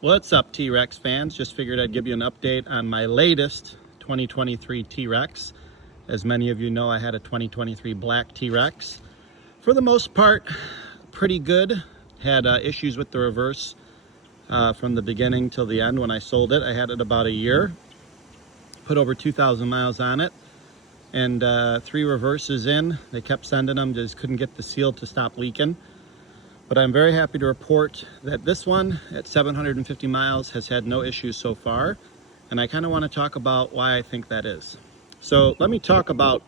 What's up, T Rex fans? Just figured I'd give you an update on my latest 2023 T Rex. As many of you know, I had a 2023 black T Rex. For the most part, pretty good. Had issues with the reverse from the beginning till the end when I sold it. I had it about a year. Put over 2,000 miles on it. And 3 reverses in. They kept sending them, just couldn't get the seal to stop leaking. But I'm very happy to report that this one at 750 miles has had no issues so far. And I kind of want to talk about why I think that is. So let me talk about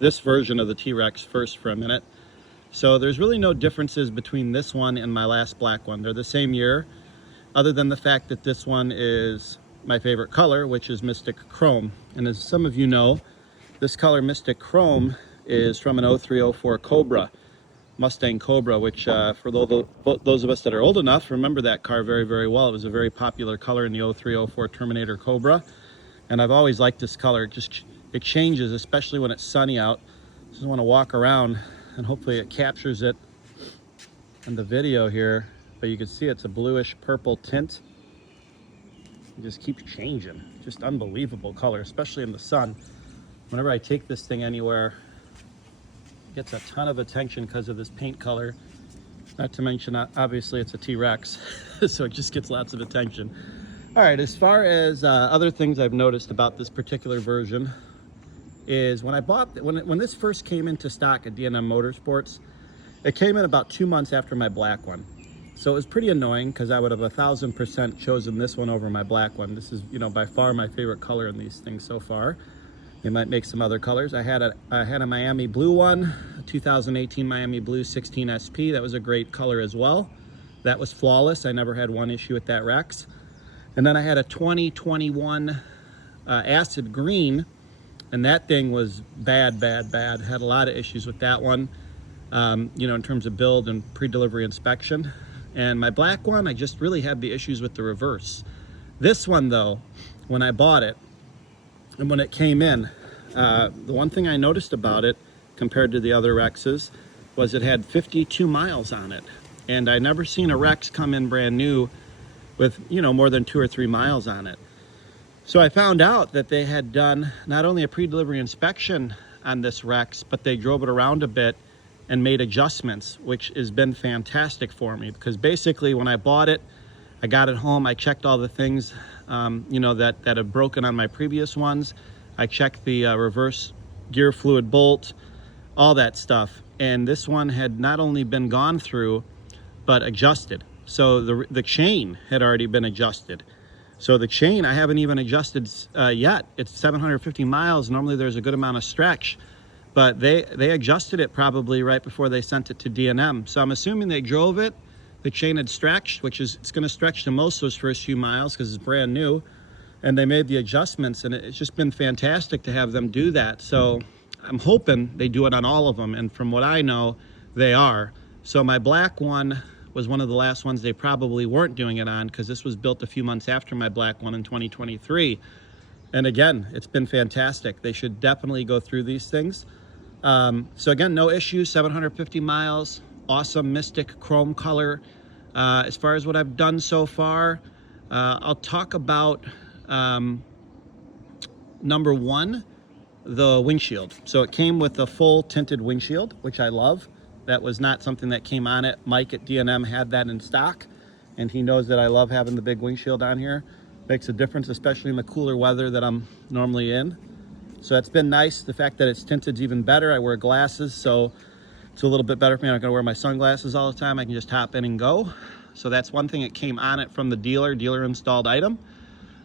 this version of the T Rex first for a minute. So there's really no differences between this one and my last black one. They're the same year, other than the fact that this one is my favorite color, which is Mystic Chrome. And as some of you know, this color Mystic Chrome is from an 0304 Cobra. Mustang Cobra, which for those of us that are old enough remember that car very, very well. It was a very popular color in the 0304 Terminator Cobra, and I've always liked this color. It changes, especially when it's sunny out. Just want to walk around, and hopefully it captures it in the video here. But you can see it's a bluish purple tint. It just keeps changing. Just unbelievable color, especially in the sun. Whenever I take this thing anywhere, gets a ton of attention because of this paint color. Not to mention, obviously it's a T-Rex, so it just gets lots of attention. All right, as far as other things I've noticed about this particular version is when this first came into stock at D&M Motorsports, it came in about 2 months after my black one. So it was pretty annoying because I would have 1,000% chosen this one over my black one. This is, by far my favorite color in these things so far. It might make some other colors. I had a Miami blue one, a 2018 Miami blue 16 SP. That was a great color as well. That was flawless. I never had one issue with that Rex. And then I had a 2021 acid green, and that thing was bad. Had a lot of issues with that one, in terms of build and pre-delivery inspection. And my black one, I just really had the issues with the reverse. This one though, when I bought it, and when it came in, the one thing I noticed about it compared to the other Rexes was it had 52 miles on it. And I never seen a Rex come in brand new with, more than 2 or 3 miles on it. So I found out that they had done not only a pre-delivery inspection on this Rex, but they drove it around a bit and made adjustments, which has been fantastic for me. Because basically when I bought it, I got it home, I checked all the things that have broken on my previous ones. I checked the reverse gear fluid bolt, all that stuff. And this one had not only been gone through, but adjusted. So the chain had already been adjusted. So the chain I haven't even adjusted yet. It's 750 miles. Normally there's a good amount of stretch, but they adjusted it probably right before they sent it to D&M. So I'm assuming they drove it. The chain had stretched, it's going to stretch to most of those first few miles because it's brand new. And they made the adjustments, and it's just been fantastic to have them do that. So I'm hoping they do it on all of them. And from what I know, they are. So my black one was one of the last ones they probably weren't doing it on because this was built a few months after my black one in 2023. And again, it's been fantastic. They should definitely go through these things. So again, no issues, 750 miles. Awesome Mystic Chrome color. As far as what I've done so far, I'll talk about number one, the windshield. So it came with a full tinted windshield, which I love. That was not something that came on it. Mike at D&M had that in stock, and he knows that I love having the big windshield on here. Makes a difference, especially in the cooler weather that I'm normally in. So that's been nice. The fact that it's tinted is even better. I wear glasses, so it's a little bit better for me. I'm not gonna wear my sunglasses all the time. I can just hop in and go. So that's one thing that came on it from the dealer installed item.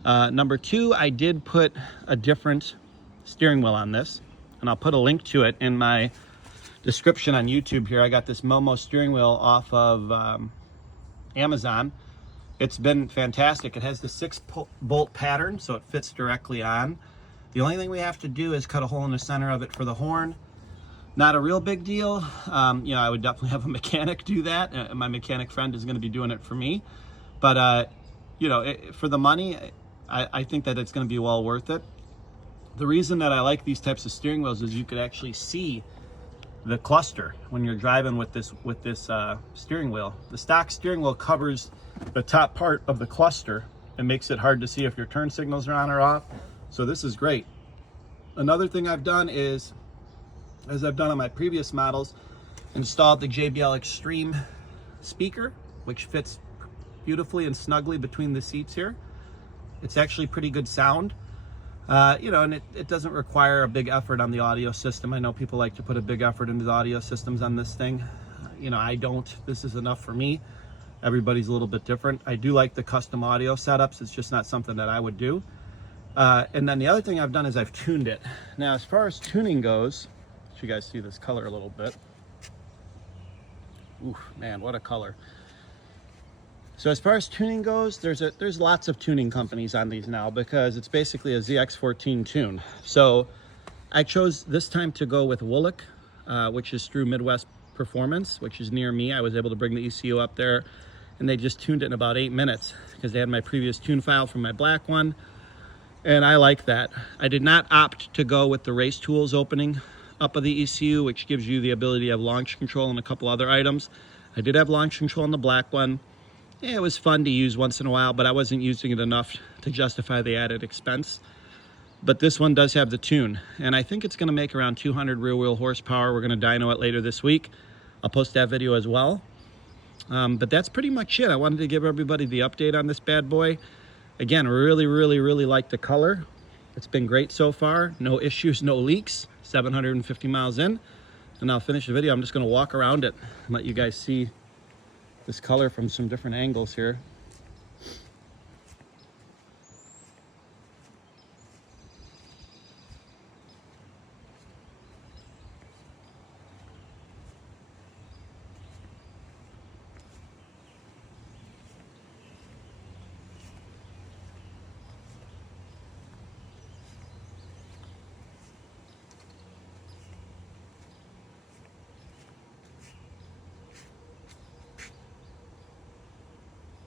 Number two, I did put a different steering wheel on this, and I'll put a link to it in my description on YouTube here. I got this Momo steering wheel off of Amazon. It's been fantastic. It has the 6-bolt pattern, so it fits directly on. The only thing we have to do is cut a hole in the center of it for the horn. Not a real big deal. I would definitely have a mechanic do that. My mechanic friend is going to be doing it for me. But, for the money, I think that it's going to be well worth it. The reason that I like these types of steering wheels is you could actually see the cluster when you're driving with this steering wheel. The stock steering wheel covers the top part of the cluster and makes it hard to see if your turn signals are on or off. So this is great. Another thing I've done is, as I've done on my previous models, installed the JBL Extreme speaker, which fits beautifully and snugly between the seats here. It's actually pretty good sound. You know, and it doesn't require a big effort on the audio system. I know people like to put a big effort into the audio systems on this thing. You know, I don't. This is enough for me. Everybody's a little bit different. I do like the custom audio setups. It's just not something that I would do. And then the other thing I've done is I've tuned it. Now, as far as tuning goes, let you guys see this color a little bit. Ooh, man, what a color. So as far as tuning goes, there's lots of tuning companies on these now because it's basically a ZX14 tune. So I chose this time to go with Woolek, which is through Midwest Performance, which is near me. I was able to bring the ECU up there, and they just tuned it in about 8 minutes because they had my previous tune file from my black one, and I like that. I did not opt to go with the Race Tools opening up of the ECU, which gives you the ability to have launch control and a couple other items. I did have launch control on the black one. Yeah, it was fun to use once in a while, but I wasn't using it enough to justify the added expense. But this one does have the tune, and I think it's going to make around 200 rear wheel horsepower. We're going to dyno it later this week. I'll post that video as well. But that's pretty much it. I wanted to give everybody the update on this bad boy. Again, really like the color. It's been great so far. No issues, no leaks. 750 miles in. And I'll finish the video. I'm just going to walk around it and let you guys see this color from some different angles here.